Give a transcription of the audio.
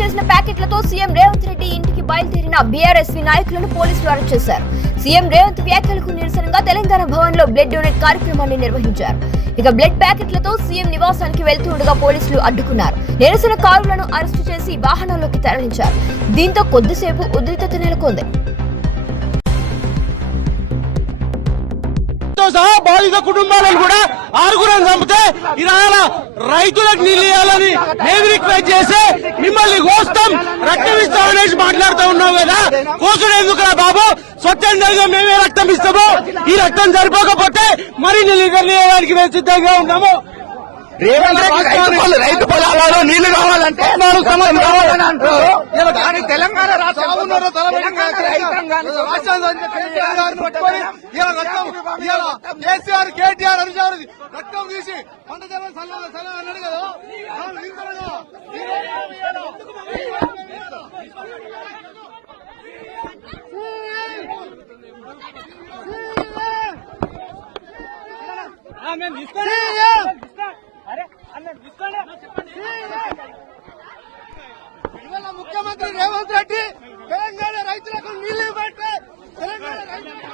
చేసిన ప్యాకెట్లతో సీఎం రేవంత్ రెడ్డి ఇంటికి బయలుదేరిన బీఆర్ఎస్వీ నాయకులను పోలీసులు అరెస్ట్ చేశారు. సీఎం రేవంత్ వ్యాఖ్యలకు నిరసనగా తెలంగాణ భవన్ లో బ్లడ్ డొనేట్ కార్యక్రమాన్ని నిర్వహించారు. ఇక బ్లడ్ ప్యాకెట్లతో సీఎం నివాసానికి వెళ్తుండగా పోలీసులు అడ్డుకున్నారు. నిరసనకారులను అరెస్టు చేసి వాహనాల్లోకి తరలించారు. దీంతో కొద్దిసేపు ఉద్రిక్తత నెలకొంది. సహా బాధిత కుటుంబాలను కూడా ఆరుగురం చంపితే ఇవాళ రైతులకు నీళ్ళు ఇవ్వాలని మేము రిక్వెస్ట్ చేసి మిమ్మల్ని కోస్తాం రక్తం ఇస్తామనేసి మాట్లాడుతూ ఉన్నావు కదా. కోసుడు ఎందుకురా బాబు, స్వచ్ఛందంగా మేమే రక్తం ఇస్తాము. ఈ రక్తం సరిపోకపోతే మరిన్ని లీటర్లు ఇవ్వడానికి మేము సిద్ధంగా ఉన్నాము. రైతు పొలాలలో నీళ్లు కావాలంటే కావాలని అంటారు. తెలంగాణ కేసీఆర్ కేటీఆర్ అనుసారు రక్తం తీసి పంట సలహా అన్నాడు కదా. ముఖ్యమంత్రి రేవంత్ రెడ్డి తెలంగాణ రైతులకు నీళ్లు ఇవ్వండి. తెలంగాణ రైతులకు